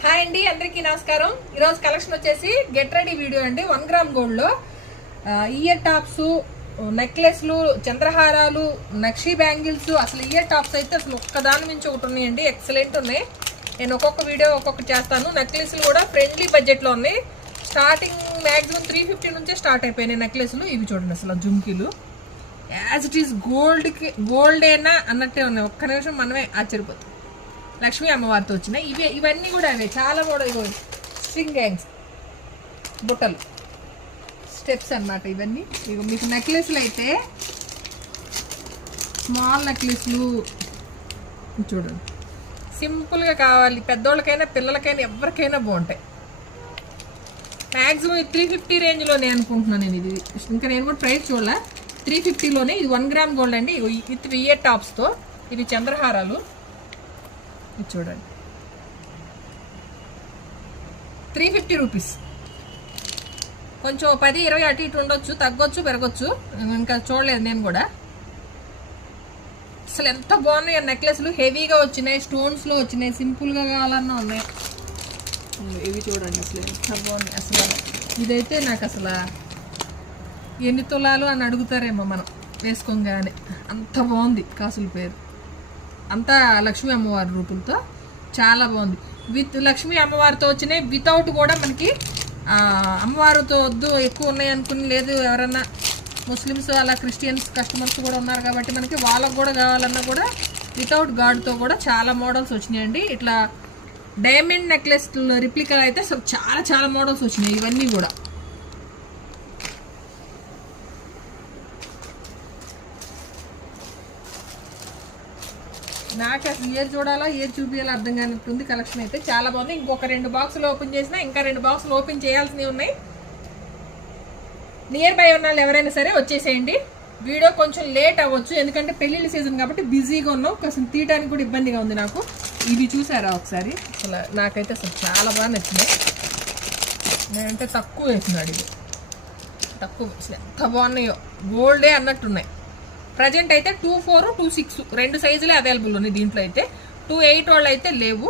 Hi అండి, అందరికీ నమస్కారం. ఈరోజు కలెక్షన్ వచ్చేసి గెట్ రెడీ వీడియో అండి. 1 గ్రామ్ గోల్డ్ లో ఇయర్ టాప్స్, నెక్లెస్లు, చంద్రహారాలు, నక్షి బ్యాంగిల్స్. అసలు ఇయర్ టాప్స్ అయితే అసలు ఒక్కదాని నుంచి ఒకటి ఉన్నాయండి, ఎక్సలెంట్ ఉన్నాయి. నేను ఒక్కొక్క వీడియో ఒక్కొక్కటి చేస్తాను. నెక్లెస్లు కూడా ఫ్రెండ్లీ బడ్జెట్ లో ఉన్నాయి. స్టార్టింగ్ మాక్సిమం 350 నుంచే స్టార్ట్ అయిపోయినాయి నెక్లెస్లు. ఇవి చూడండి, అసలు జుమ్కీలు యాజ్ ఇట్ ఈస్ గోల్డేనా అన్నట్టే ఉన్నాయి. ఒక్క నిమిషం మనమే ఆశ్చర్యపోతాం. లక్ష్మీ అమ్మవారితో వచ్చినాయి ఇవన్నీ కూడా అవే. చాలా కూడా స్ట్రింగ్ గ్యాంగ్స్, బుట్టలు, స్టెప్స్ అన్నమాట ఇవన్నీ. ఇక మీకు నెక్లెస్లు అయితే స్మాల్ నెక్లెస్లు చూడండి, సింపుల్గా కావాలి. పెద్దోళ్ళకైనా పిల్లలకైనా ఎవరికైనా బాగుంటాయి. మ్యాక్సిమం 350 రేంజ్లోనే అనుకుంటున్నాను నేను. ఇది ఇంకా నేను కూడా ప్రైస్ చూడాల. 350లోనే. ఇది 1 గ్రామ్ గోల్డ్ అండి. విత్ ఇయర్ టాప్స్తో. ఇవి చంద్రహారాలు. ఇది చూడండి, 350 రూపీస్. కొంచెం 10-20 అటు ఇటు ఉండొచ్చు, తగ్గొచ్చు, పెరగొచ్చు. ఇంకా చూడలేదు నేను కూడా. అసలు ఎంత బాగున్నాయి నెక్లెస్లు. హెవీగా వచ్చినాయి, స్టోన్స్లో వచ్చినాయి, సింపుల్గా కావాలన్నా ఉన్నాయి. ఇవి చూడండి, అసలు ఎంత బాగున్నాయి. అసలు ఇదైతే నాకు అసలు ఎన్ని తులాలు అని అడుగుతారేమో మనం వేసుకోగానే. అంత బాగుంది. కాసుల పేరు అంతా లక్ష్మీ అమ్మవారి రూపులతో చాలా బాగుంది. విత్ లక్ష్మీ అమ్మవారితో వచ్చినాయి. వితౌట్ కూడా మనకి అమ్మవారితో వద్దు, ఎక్కువ ఉన్నాయి అనుకుని లేదు. ఎవరన్నా ముస్లిమ్స్ అలా క్రిస్టియన్స్ కస్టమర్స్ కూడా ఉన్నారు కాబట్టి మనకి వాళ్ళకు కూడా కావాలన్నా కూడా వితౌట్ గాడ్తో కూడా చాలా మోడల్స్ వచ్చినాయండి. ఇట్లా డైమండ్ నెక్లెస్ రిప్లికా అయితే చాలా చాలా మోడల్స్ వచ్చినాయి. ఇవన్నీ కూడా నాకు అసలు ఏది చూడాలో ఏది చూపించాలో అర్థం కానట్టుంది. కలెక్షన్ అయితే చాలా బాగుంది. ఇంకొక 2 బాక్సులు ఓపెన్ చేసినా ఇంకా 2 బాక్సులు ఓపెన్ చేయాల్సినవి ఉన్నాయి. నియర్ బై ఉన్న వాళ్ళు ఎవరైనా సరే వచ్చేసేయండి. వీడియో కొంచెం లేట్ అవ్వచ్చు, ఎందుకంటే పెళ్ళిళ్ళ సీజన్ కాబట్టి బిజీగా ఉన్నాం. కొంచెం తీయడానికి కూడా ఇబ్బందిగా ఉంది నాకు. ఇవి చూసారా ఒకసారి? అసలు నాకైతే అసలు చాలా బాగా నచ్చినాయి. నేనంటే తక్కువ వేసినాడు. ఇది తక్కువ, అసలు ఎంత బాగున్నాయో. గోల్డే అన్నట్టున్నాయి. ప్రజెంట్ అయితే 24, 26 2 సైజులే అవైలబుల్ ఉన్నాయి దీంట్లో. అయితే 28 వాళ్ళు అయితే లేవు.